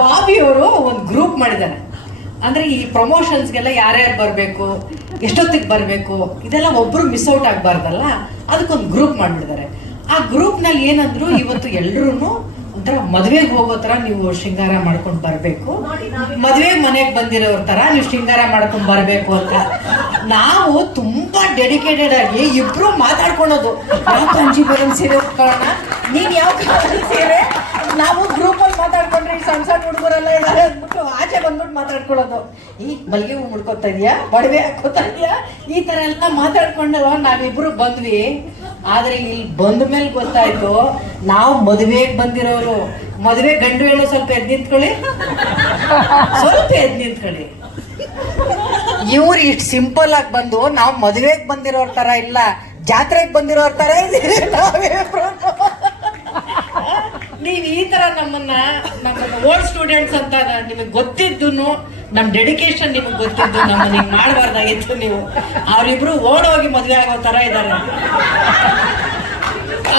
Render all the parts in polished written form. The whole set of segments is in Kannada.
ಬಾಬಿ ಅವರು ಒಂದು ಗ್ರೂಪ್ ಮಾಡಿದ್ದಾರೆ. ಅಂದ್ರೆ ಈ ಪ್ರಮೋಷನ್ಸ್ಗೆಲ್ಲ ಯಾರ್ಯಾರು ಬರಬೇಕು, ಎಷ್ಟೊತ್ತಿಗೆ ಬರಬೇಕು, ಇದೆಲ್ಲ ಒಬ್ರು ಮಿಸ್ ಔಟ್ ಆಗಬಾರ್ದಲ್ಲ, ಅದಕ್ಕೊಂದು ಗ್ರೂಪ್ ಮಾಡಿಬಿಡ್ತಾರೆ. ಆ ಗ್ರೂಪ್ ನಲ್ಲಿ ಏನಂದ್ರು, ಇವತ್ತು ಎಲ್ರು ಒಂಥರ ಮದ್ವೆಗೆ ಹೋಗೋ ತರ ನೀವು ಶೃಂಗಾರ ಮಾಡ್ಕೊಂಡು ಬರ್ಬೇಕು, ಮದ್ವೆಗೆ ಮನೆಗೆ ಬಂದಿರೋರ್ ತರ ನೀವು ಶೃಂಗಾರ ಮಾಡ್ಕೊಂಡು ಬರ್ಬೇಕು ಅಂತ. ನಾವು ತುಂಬಾ ಡೆಡಿಕೇಟೆಡ್ ಆಗಿ ಇಬ್ರು ಮಾತಾಡ್ಕೊಳೋದು, ಯಾವ ಕಾಂಜೀವರಂ ಸೀರೆ ಉಟ್ಕೊಳ್ಳೋಣ, ನೀನ್ ಯಾವ ಕಾಂಜಿ ಸೀರೆ, ನಾವು ಗ್ರೂಪ್ ಅಲ್ಲಿ ಮಾತಾಡ್ಕೊಂಡ್ರೆ ಈ ಸಣ್ಣ ಸಣ್ಣ ಹುಡುಗರೆಲ್ಲ ಇದಾರೆ ಅಂದ್ಬಿಟ್ಟು ಆಚೆ ಬಂದ್ಬಿಟ್ಟು ಮಾತಾಡ್ಕೊಳ್ಳೋದು. ಈ ಮಲ್ಗೆ ಹೂ ಮುಡ್ಕೊತಾ ಇದೀಯಾ, ಬಡವೆ ಹಾಕೋತಾ ಇದೀಯಾ, ಈ ತರ ಎಲ್ಲ ಮಾತಾಡ್ಕೊಂಡು ನಾವಿಬ್ರು ಬಂದ್ವಿ. ಆದ್ರೆ ಇಲ್ಲಿ ಬಂದ ಮೇಲೆ ಗೊತ್ತಾಯ್ತು, ನಾವು ಮದುವೆಗೆ ಬಂದಿರೋರು. ಮದುವೆ ಗಂಡು ಹೇಳೋ ಸ್ವಲ್ಪ ಎದ್ ನಿಂತ್ಕೊಳ್ಳಿ, ಸ್ವಲ್ಪ ಎದ್ ನಿಂತ್ಕೊಳ್ಳಿ. ಇವ್ರು ಇಷ್ಟು ಸಿಂಪಲ್ ಆಗಿ ಬಂದು ನಾವು ಮದುವೆಗೆ ಬಂದಿರೋರ್ ತರ ಇಲ್ಲ, ಜಾತ್ರೆಗೆ ಬಂದಿರೋರ್ ತರ ಇದೀವಿ ನಾವಿಬ್ರು. ನೀವ್ ಈ ತರ ನಮ್ಮನ್ನ ಓಲ್ಡ್ ಸ್ಟೂಡೆಂಟ್ಸ್ ಅಂತ ನಿಮಗೆ ಗೊತ್ತಿದ್ದು, ನಮ್ ಡೆಡಿಕೇಶನ್ ನಿಮಗೆ ಗೊತ್ತಿದ್ದು, ನಮ್ಮನ್ನ ಹಿಂಗ್ ಮಾಡಬಾರ್ದಾಗಿತ್ತು ನೀವು. ಅವ್ರಿಬ್ರು ಓಡೋಗಿ ಮದ್ವೆ ಆಗೋ ತರ ಇದಾರೆ.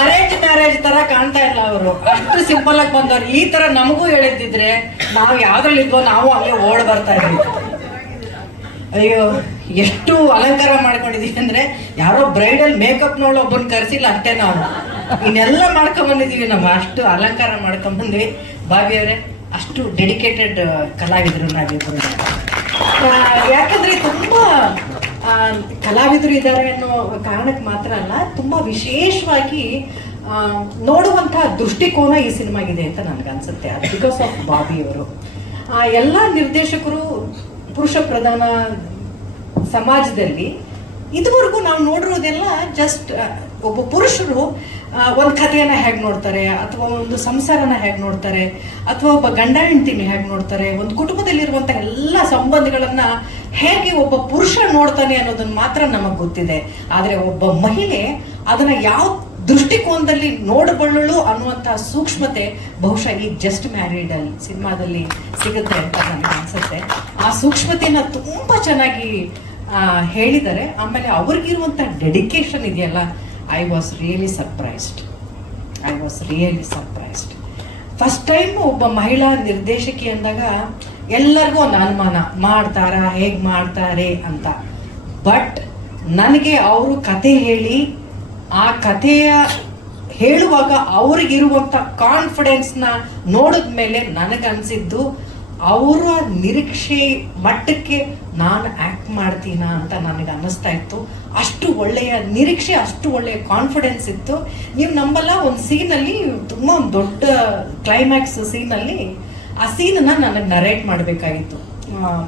ಅರೇಂಜ್ ಮ್ಯಾರೇಜ್ ತರ ಕಾಣ್ತಾ ಇಲ್ಲ ಅವರು, ಅಷ್ಟು ಸಿಂಪಲ್ ಆಗಿ ಬಂದವ್ರು. ಈ ತರ ನಮಗೂ ಹೇಳಿದ್ದಿದ್ರೆ ನಾವು ಯಾವ್ದ್ರಲ್ಲಿ ಇದ್ವೋ ನಾವು ಅಲ್ಲೇ ಓಡ್ ಬರ್ತಾ ಇದ್ವಿ. ಅಯ್ಯೋ, ಎಷ್ಟು ಅಲಂಕಾರ ಮಾಡ್ಕೊಂಡಿದೀವಿ ಅಂದ್ರೆ, ಯಾರೋ ಬ್ರೈಡಲ್ ಮೇಕಪ್ ನೋಡೋ ಒಬ್ಬನ್ ಕರ್ಸಿಲ್ಲ ಅಷ್ಟೇ, ನಾವು ಇನ್ನೆಲ್ಲ ಮಾಡ್ಕೊಂಡ್ ಬಂದಿದೀವಿ. ನಾವು ಅಷ್ಟು ಅಲಂಕಾರ ಮಾಡ್ಕೊಂಡ್ ಬಂದ್ವಿ. ಬಾಬಿ ಅವರೇ, ಅಷ್ಟು ಡೆಡಿಕೇಟೆಡ್ ಕಲಾವಿದರು ನಾವಿಬ್ರು. ಯಾಕಂದ್ರೆ ತುಂಬಾ ಕಲಾವಿದರು ಇದ್ದಾರೆ ಅನ್ನೋ ಕಾರಣಕ್ಕೆ ಮಾತ್ರ ಅಲ್ಲ, ತುಂಬಾ ವಿಶೇಷವಾಗಿ ನೋಡುವಂತಹ ದೃಷ್ಟಿಕೋನ ಈ ಸಿನಿಮಾಗಿದೆ ಅಂತ ನನ್ಗನ್ಸುತ್ತೆ. ಅದು ಬಿಕಾಸ್ ಆಫ್ ಬಾಬಿ ಅವರು. ಎಲ್ಲ ನಿರ್ದೇಶಕರು ಪುರುಷ ಪ್ರಧಾನ ಸಮಾಜದಲ್ಲಿ ಇದುವರೆಗೂ ನಾವು ನೋಡಿರೋದೆಲ್ಲ ಜಸ್ಟ್ ಒಬ್ಬ ಪುರುಷರು ಒಂದು ಕಥೆಯನ್ನ ಹೇಗೆ ನೋಡ್ತಾರೆ, ಅಥವಾ ಒಂದು ಸಂಸಾರನ ಹೇಗೆ ನೋಡ್ತಾರೆ, ಅಥವಾ ಒಬ್ಬ ಗಂಡ ಹೆಂಡತಿನ ಹೇಗೆ ನೋಡ್ತಾರೆ, ಒಂದು ಕುಟುಂಬದಲ್ಲಿರುವಂತಹ ಎಲ್ಲ ಸಂಬಂಧಗಳನ್ನ ಹೇಗೆ ಒಬ್ಬ ಪುರುಷ ನೋಡ್ತಾನೆ ಅನ್ನೋದನ್ನ ಮಾತ್ರ ನಮಗ್ ಗೊತ್ತಿದೆ. ಆದ್ರೆ ಒಬ್ಬ ಮಹಿಳೆ ಅದನ್ನ ಯಾವ ದೃಷ್ಟಿಕೋನದಲ್ಲಿ ನೋಡಬಲ್ಲಳು ಅನ್ನುವಂತಹ ಸೂಕ್ಷ್ಮತೆ ಬಹುಶಃ ಈ ಜಸ್ಟ್ ಮ್ಯಾರಿಡ್ ಅಲ್ಲಿ ಸಿನಿಮಾದಲ್ಲಿ ಸಿಗುತ್ತೆ ಅಂತ ನನಗೆ ಅನ್ಸುತ್ತೆ. ಆ ಸೂಕ್ಷ್ಮತೆನ ತುಂಬಾ ಚೆನ್ನಾಗಿ ಹೇಳಿದ್ದಾರೆ. ಆಮೇಲೆ ಅವ್ರಿಗಿರುವಂತ ಡೆಡಿಕೇಶನ್ ಇದೆಯಲ್ಲ, I was really surprised. First time ಒಬ್ಬ ಮಹಿಳಾ ನಿರ್ದೇಶಕಿ ಅಂದಾಗ ಎಲ್ಲರಿಗೂ ಒಂದು ಅನುಮಾನ, ಮಾಡ್ತಾರಾ, ಹೇಗ್ ಮಾಡ್ತಾರೆ ಅಂತ. ಬಟ್ ನನಗೆ ಅವರು ಕತೆ ಹೇಳಿ, ಆ ಕಥೆಯ ಹೇಳುವಾಗ ಅವ್ರಿಗಿರುವಂತ ಕಾನ್ಫಿಡೆನ್ಸ್ನ ನೋಡಿದ್ಮೇಲೆ ನನಗನ್ಸಿದ್ದು, ಅವರ ನಿರೀಕ್ಷೆ ಮಟ್ಟಕ್ಕೆ ನಾನು ಆಕ್ಟ್ ಮಾಡ್ತೀನ ಅಂತ ನನಗೆ ಅನ್ನಿಸ್ತಾ ಇತ್ತು. ಅಷ್ಟು ಒಳ್ಳೆಯ ನಿರೀಕ್ಷೆ, ಅಷ್ಟು ಒಳ್ಳೆಯ ಕಾನ್ಫಿಡೆನ್ಸ್ ಇತ್ತು. ನೀವು ನಂಬಲ್ಲ, ಒಂದು ಸೀನಲ್ಲಿ ತುಂಬಾ ಒಂದು ದೊಡ್ಡ ಕ್ಲೈಮ್ಯಾಕ್ಸ್ ಸೀನಲ್ಲಿ ಆ ಸೀನನ್ನ ನನಗೆ ನರೇಟ್ ಮಾಡಬೇಕಾಗಿತ್ತು.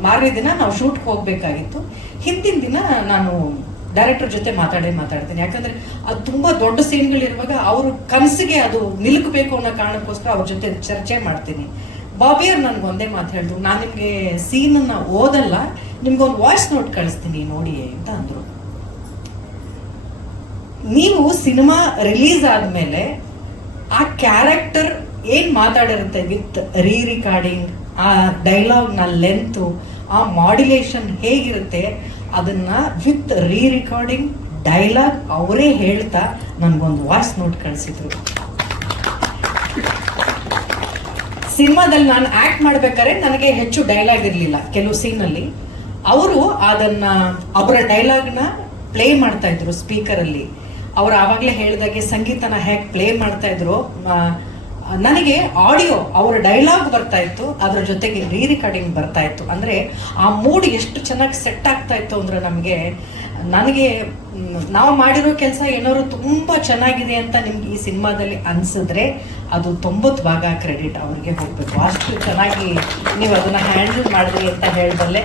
ಮಾರನೇ ದಿನ ನಾವು ಶೂಟ್ಗೆ ಹೋಗ್ಬೇಕಾಗಿತ್ತು. ಹಿಂದಿನ ದಿನ ನಾನು ಡೈರೆಕ್ಟರ್ ಜೊತೆ ಮಾತಾಡ್ತೀನಿ. ಯಾಕಂದ್ರೆ ಅದು ತುಂಬಾ ದೊಡ್ಡ ಸೀನ್ಗಳಿರುವಾಗ ಅವ್ರ ಕನಸಿಗೆ ಅದು ನಿಲುಕಬೇಕು ಅನ್ನೋ ಕಾರಣಕ್ಕೋಸ್ಕರ ಅವ್ರ ಜೊತೆ ಚರ್ಚೆ ಮಾಡ್ತೀನಿ. ಬಾಬಿಯವ್ರು ನನ್ಗೆ ಒಂದೇ ಮಾತು ಹೇಳಿದ್ರು, ನಾನು ನಿಮ್ಗೆ ಸೀನನ್ನ ಓದಲ್ಲ, ನಿಮ್ಗೊಂದು ವಾಯ್ಸ್ ನೋಟ್ ಕಳಿಸ್ತೀನಿ ನೋಡಿ ಅಂತ ಅಂದ್ರು. ನೀವು ಸಿನಿಮಾ ರಿಲೀಸ್ ಆದ್ಮೇಲೆ ಆ ಕ್ಯಾರೆಕ್ಟರ್ ಏನ್ ಮಾತಾಡಿರುತ್ತೆ ವಿತ್ ರಿಕಾರ್ಡಿಂಗ್, ಆ ಡೈಲಾಗ್ ನ ಲೆಂತ್, ಆ ಮಾಡ್ಯುಲೇಷನ್ ಹೇಗಿರುತ್ತೆ, ಅದನ್ನ ವಿತ್ ರಿಕಾರ್ಡಿಂಗ್ ಡೈಲಾಗ್ ಅವರೇ ಹೇಳ್ತಾ ನನ್ಗೊಂದು ವಾಯ್ಸ್ ನೋಟ್ ಕಳಿಸಿದ್ರು. ಸಿನಿಮಾದಲ್ಲಿ ನಾನು ಆಕ್ಟ್ ಮಾಡ್ಬೇಕಾದ್ರೆ ನನಗೆ ಹೆಚ್ಚು ಡೈಲಾಗ್ ಇರಲಿಲ್ಲ. ಕೆಲವು ಸೀನಲ್ಲಿ ಅವರು ಅದನ್ನ ಅವರ ಡೈಲಾಗ್ನ ಪ್ಲೇ ಮಾಡ್ತಾ ಇದ್ರು ಸ್ಪೀಕರ್ ಅಲ್ಲಿ. ಅವ್ರು ಆವಾಗಲೇ ಹೇಳಿದಾಗೆ ಸಂಗೀತನ ಹೇಗೆ ಪ್ಲೇ ಮಾಡ್ತಾ ಇದ್ರು, ನನಗೆ ಆಡಿಯೋ ಅವರ ಡೈಲಾಗ್ ಬರ್ತಾ ಇತ್ತು, ಅದ್ರ ಜೊತೆಗೆ ರಿಕಾರ್ಡಿಂಗ್ ಬರ್ತಾ ಇತ್ತು. ಅಂದ್ರೆ ಆ ಮೂಡ್ ಎಷ್ಟು ಚೆನ್ನಾಗಿ ಸೆಟ್ ಆಗ್ತಾ ಇತ್ತು ಅಂದ್ರೆ ನನಗೆ ನಾವು ಮಾಡಿರೋ ಕೆಲಸ ಏನಾದ್ರು ತುಂಬಾ ಚೆನ್ನಾಗಿದೆ ಅಂತ ನಿಮ್ಗೆ ಈ ಸಿನಿಮಾದಲ್ಲಿ ಅನ್ಸಿದ್ರೆ ಅದು 90 ಭಾಗ ಕ್ರೆಡಿಟ್ ಅವ್ರಿಗೆ ಹೋಗ್ಬೇಕು. ಅಷ್ಟು ಚೆನ್ನಾಗಿ ನೀವು ಅದನ್ನ ಹ್ಯಾಂಡಲ್ ಮಾಡಿದ್ರಿ ಅಂತ ಹೇಳಬಲ್ಲೆ.